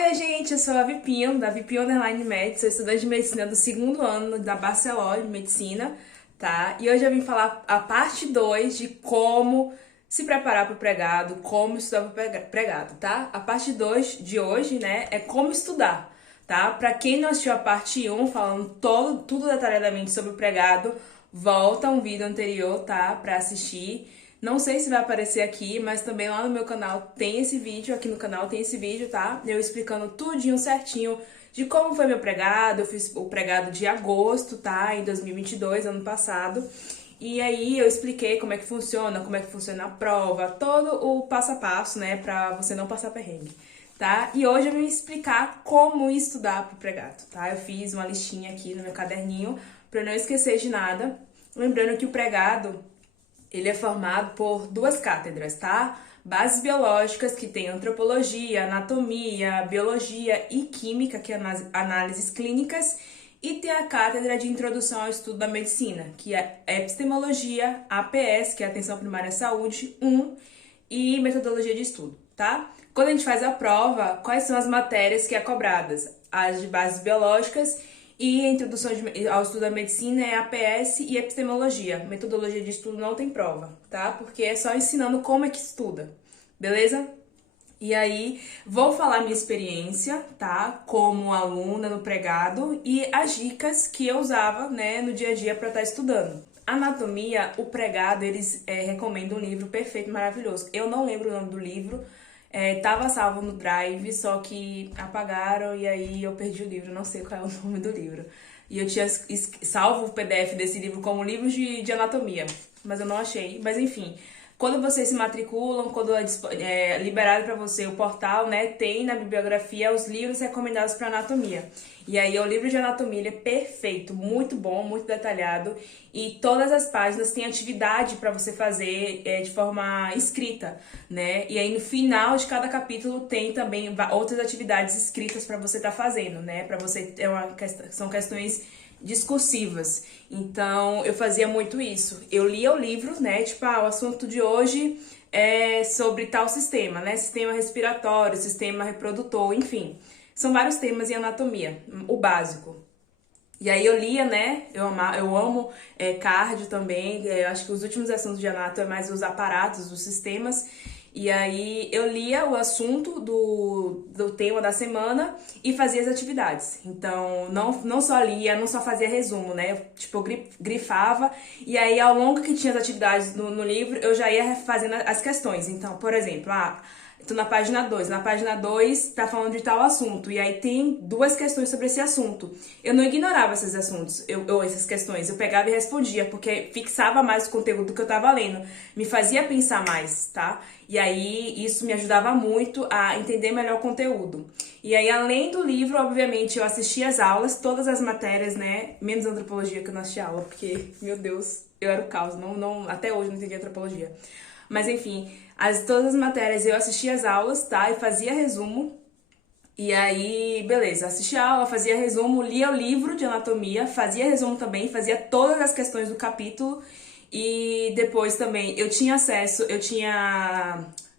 Oi, gente, eu sou a Vipinho, da Vipinho Underline Med, sou estudante de medicina do segundo ano da Barcelona de Medicina, tá? E hoje eu vim falar a parte 2 de como se preparar para o pregado, como estudar para o pregado, tá? A parte 2 de hoje, né, é como estudar, tá? Para quem não assistiu a parte um falando tudo detalhadamente sobre o pregado, volta um vídeo anterior, tá? Para assistir. Não sei se vai aparecer aqui, mas também lá no meu canal tem esse vídeo, aqui no canal tem esse vídeo, tá? Eu explicando tudinho certinho de como foi meu pregado. Eu fiz o pregado de agosto, tá? Em 2022, ano passado. E aí eu expliquei como é que funciona a prova, todo o passo a passo, né? Pra você não passar perrengue, tá? E hoje eu vim explicar como estudar pro pregado, tá? Eu fiz uma listinha aqui no meu caderninho pra eu não esquecer de nada. Lembrando que o pregado ele é formado por duas cátedras, tá? Bases biológicas, que tem antropologia, anatomia, biologia e química, que é análises clínicas, e tem a cátedra de introdução ao estudo da medicina, que é epistemologia, APS, que é atenção primária à saúde, 1, e metodologia de estudo, tá? Quando a gente faz a prova, quais são as matérias que é cobradas? As de bases biológicas e a introdução ao estudo da medicina é APS e epistemologia. Metodologia de estudo não tem prova, tá? Porque é só ensinando como é que estuda, beleza? E aí, vou falar minha experiência, tá? Como aluna no pregado e as dicas que eu usava, né, no dia a dia para estar estudando. Anatomia, o pregado, eles recomendam um livro perfeito, maravilhoso. Eu não lembro o nome do livro, tava salvo no Drive, só que apagaram e aí eu perdi o livro, não sei qual é o nome do livro. E eu tinha salvo o PDF desse livro como livro de anatomia, mas eu não achei. Mas enfim, quando vocês se matriculam, quando é liberado para você o portal, né, tem na bibliografia os livros recomendados para anatomia. E aí o livro de anatomia ele é perfeito, muito bom, muito detalhado e todas as páginas têm atividade para você fazer de forma escrita, né? E aí no final de cada capítulo tem também outras atividades escritas para você estar fazendo, né? Para você ter são questões discursivas. Então, eu fazia muito isso. Eu lia o livro, né? Tipo, o assunto de hoje é sobre tal sistema, né? Sistema respiratório, sistema reprodutor, enfim. São vários temas em anatomia, o básico. E aí eu lia, né? Eu amo cardio também. Eu acho que os últimos assuntos de anato é mais os aparatos, os sistemas. E aí eu lia o assunto do tema da semana e fazia as atividades. Então, não só lia, não só fazia resumo, né? Eu grifava e aí ao longo que tinha as atividades no livro, eu já ia fazendo as questões. Então, por exemplo, tô na página 2. Na página 2 tá falando de tal assunto. E aí tem duas questões sobre esse assunto. Eu não ignorava esses assuntos, essas questões. Eu pegava e respondia, porque fixava mais o conteúdo que eu tava lendo. Me fazia pensar mais, tá? E aí isso me ajudava muito a entender melhor o conteúdo. E aí, além do livro, obviamente, eu assistia as aulas, todas as matérias, né? Menos antropologia, que eu não assisti aula, porque, meu Deus, eu era o caos. Até hoje não entendi antropologia. Mas enfim, todas as matérias eu assistia as aulas, tá? E fazia resumo. E aí, beleza, assistia a aula, fazia resumo, lia o livro de anatomia, fazia resumo também, fazia todas as questões do capítulo. E depois também eu tinha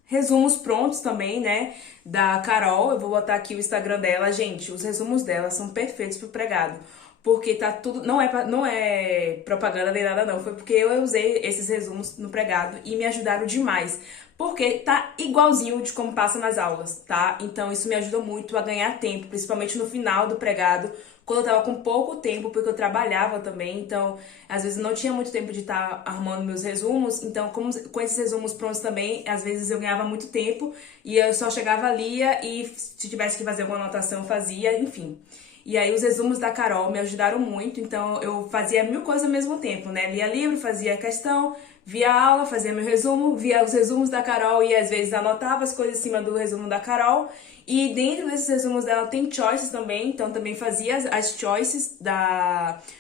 resumos prontos também, né? Da Carol, eu vou botar aqui o Instagram dela. Gente, os resumos dela são perfeitos pro pregado. Porque tá tudo. Não é propaganda nem nada, não. Foi porque eu usei esses resumos no pregado e me ajudaram demais. Porque tá igualzinho de como passa nas aulas, tá? Então isso me ajudou muito a ganhar tempo, principalmente no final do pregado, quando eu tava com pouco tempo, porque eu trabalhava também. Então, às vezes não tinha muito tempo de estar arrumando meus resumos. Então, com esses resumos prontos também, às vezes eu ganhava muito tempo e eu só chegava, lia e se tivesse que fazer alguma anotação, fazia, enfim. E aí os resumos da Carol me ajudaram muito, então eu fazia mil coisas ao mesmo tempo, né? Lia livro, fazia questão, via aula, fazia meu resumo, via os resumos da Carol e às vezes anotava as coisas em cima do resumo da Carol. E dentro desses resumos dela tem choices também, então também fazia as choices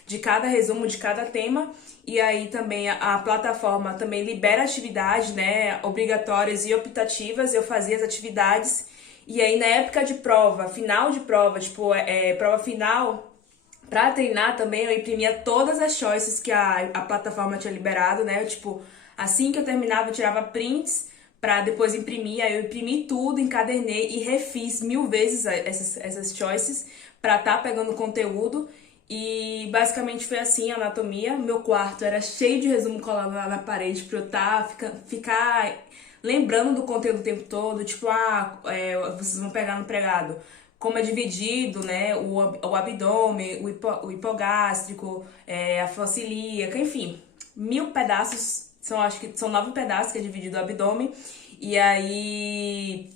de cada resumo, de cada tema. E aí também a plataforma também libera atividades, né, obrigatórias e optativas, eu fazia as atividades. E aí, na época de prova, final de prova, tipo, prova final, pra treinar também, eu imprimia todas as choices que a plataforma tinha liberado, né? Assim que eu terminava, eu tirava prints pra depois imprimir. Aí eu imprimi tudo, encadernei e refiz 1000 vezes essas choices pra tá pegando conteúdo. E basicamente foi assim a anatomia. Meu quarto era cheio de resumo colado lá na parede pra eu ficar lembrando do conteúdo o tempo todo. Tipo, vocês vão pegar no pregado como é dividido, né, o abdômen, o hipogástrico, a fossa ilíaca, enfim, 1000 pedaços, acho que são 9 pedaços que é dividido o abdômen, e aí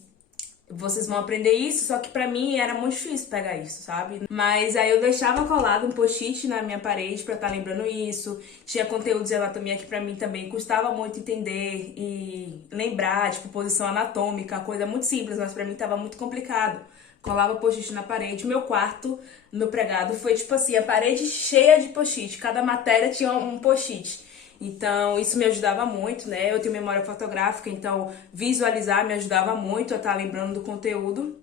vocês vão aprender isso, só que pra mim era muito difícil pegar isso, sabe? Mas aí eu deixava colado um post-it na minha parede pra estar lembrando isso. Tinha conteúdos de anatomia que pra mim também custava muito entender e lembrar, tipo posição anatômica, coisa muito simples, mas pra mim tava muito complicado. Colava post-it na parede. Meu quarto, no pregado, foi tipo assim, a parede cheia de post-it. Cada matéria tinha um post-it. Então, isso me ajudava muito, né? Eu tenho memória fotográfica, então visualizar me ajudava muito a estar lembrando do conteúdo.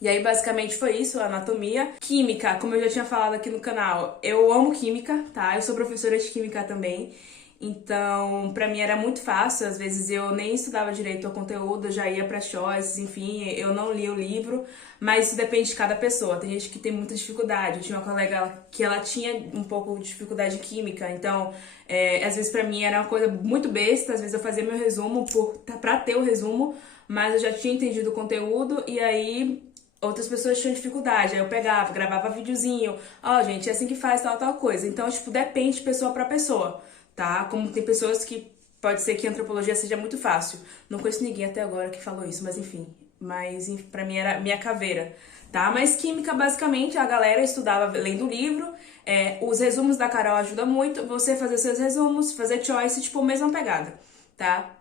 E aí, basicamente, foi isso, a anatomia. Química, como eu já tinha falado aqui no canal, eu amo química, tá? Eu sou professora de química também. Então, pra mim era muito fácil, às vezes eu nem estudava direito o conteúdo, eu já ia pra choices, enfim, eu não lia o livro, mas isso depende de cada pessoa. Tem gente que tem muita dificuldade. Eu tinha uma colega que ela tinha um pouco de dificuldade de química, então, às vezes pra mim era uma coisa muito besta, às vezes eu fazia meu resumo pra ter o resumo, mas eu já tinha entendido o conteúdo e aí outras pessoas tinham dificuldade. Aí eu pegava, gravava videozinho, gente, é assim que faz tal coisa. Então, tipo, depende de pessoa pra pessoa, tá? Como tem pessoas que pode ser que a antropologia seja muito fácil. Não conheço ninguém até agora que falou isso, mas enfim. Mas pra mim era minha caveira, tá? Mas química, basicamente, a galera estudava lendo o livro. Os resumos da Carol ajudam muito. Você fazer seus resumos, fazer choice, tipo, mesma pegada, tá?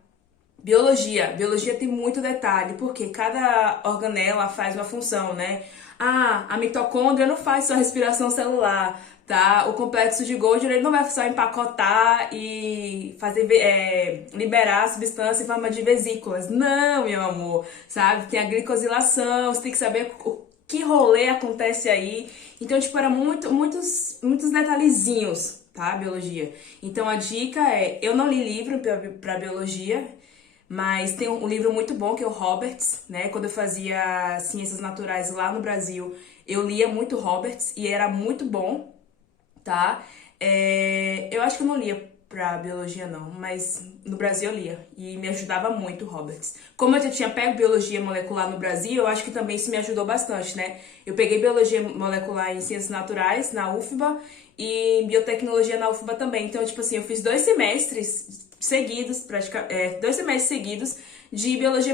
Biologia. Biologia tem muito detalhe, porque cada organela faz uma função, né? A mitocôndria não faz só respiração celular, tá? O complexo de Golgi, ele não vai só empacotar e fazer liberar a substância em forma de vesículas. Não, meu amor, sabe? Tem a glicosilação, você tem que saber o que rolê acontece aí. Então, tipo, era muitos detalhezinhos, tá? Biologia. Então, a dica eu não li livro pra biologia, mas tem um livro muito bom que é o Roberts, né? Quando eu fazia ciências naturais lá no Brasil, eu lia muito Roberts e era muito bom, tá? Eu acho que eu não lia pra biologia não, mas no Brasil eu lia e me ajudava muito o Roberts. Como eu já tinha pego biologia molecular no Brasil, eu acho que também isso me ajudou bastante, né? Eu peguei biologia molecular em ciências naturais na UFBA e biotecnologia na UFBA também. Então, tipo assim, eu fiz 2 semestres seguidos, 2 semestres seguidos de biologia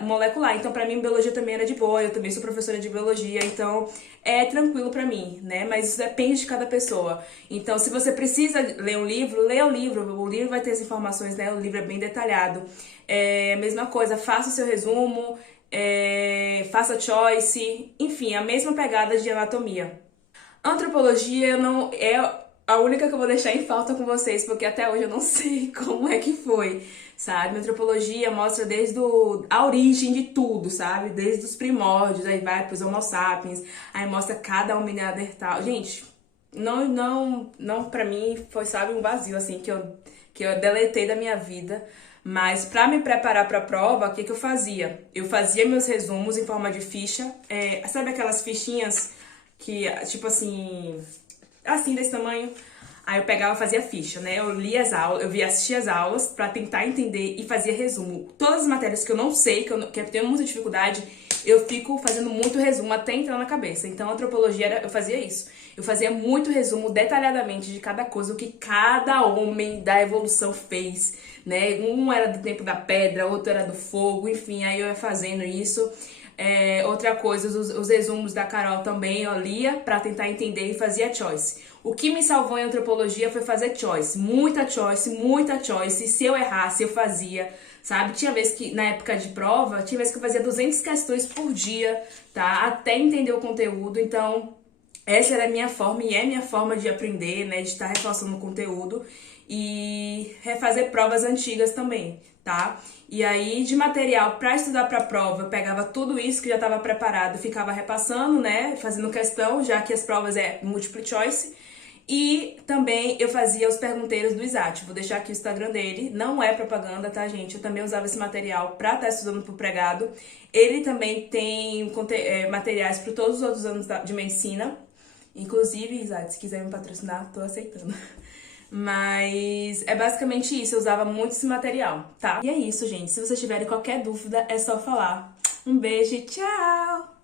molecular. Então, pra mim, biologia também era de boa. Eu também sou professora de biologia, então é tranquilo pra mim, né? Mas isso depende de cada pessoa. Então, se você precisa ler um livro, leia o livro. O livro vai ter as informações, né? O livro é bem detalhado. Mesma coisa, faça o seu resumo, faça choice, enfim, a mesma pegada de anatomia. Antropologia eu não é a única que eu vou deixar em falta com vocês, porque até hoje eu não sei como é que foi, sabe? Antropologia mostra desde a origem de tudo, sabe? Desde os primórdios, aí vai pros Homo sapiens, aí mostra cada homem neandertal. Gente, não pra mim foi, sabe, um vazio, assim, que eu deletei da minha vida. Mas pra me preparar pra prova, o que eu fazia? Eu fazia meus resumos em forma de ficha, sabe aquelas fichinhas que, tipo assim, desse tamanho. Aí eu pegava e fazia ficha, né? Eu lia as aulas, assistia as aulas pra tentar entender e fazia resumo. Todas as matérias que eu não sei, que eu tenho muita dificuldade, eu fico fazendo muito resumo até entrar na cabeça. Então, antropologia, eu fazia isso. Eu fazia muito resumo detalhadamente de cada coisa, o que cada homem da evolução fez, né? Um era do tempo da pedra, outro era do fogo, enfim, aí eu ia fazendo isso. Outra coisa, os resumos da Carol também eu lia pra tentar entender e fazia choice. O que me salvou em antropologia foi fazer choice. Muita choice, muita choice. E se eu errasse, eu fazia, sabe? Tinha vez que, na época de prova, tinha vez que eu fazia 200 questões por dia, tá? Até entender o conteúdo. Então, essa era a minha forma e é minha forma de aprender, né? De estar reforçando o conteúdo e refazer provas antigas também, tá? E aí, de material para estudar para prova, eu pegava tudo isso que já estava preparado, ficava repassando, né? Fazendo questão, já que as provas é multiple choice. E também eu fazia os pergunteiros do Isat. Vou deixar aqui o Instagram dele. Não é propaganda, tá, gente? Eu também usava esse material pra estar estudando pro pregado. Ele também tem materiais para todos os outros anos de medicina. Inclusive, Isat, se quiser me patrocinar, tô aceitando. Mas é basicamente isso, eu usava muito esse material, tá? E é isso, gente. Se vocês tiverem qualquer dúvida, é só falar. Um beijo e tchau!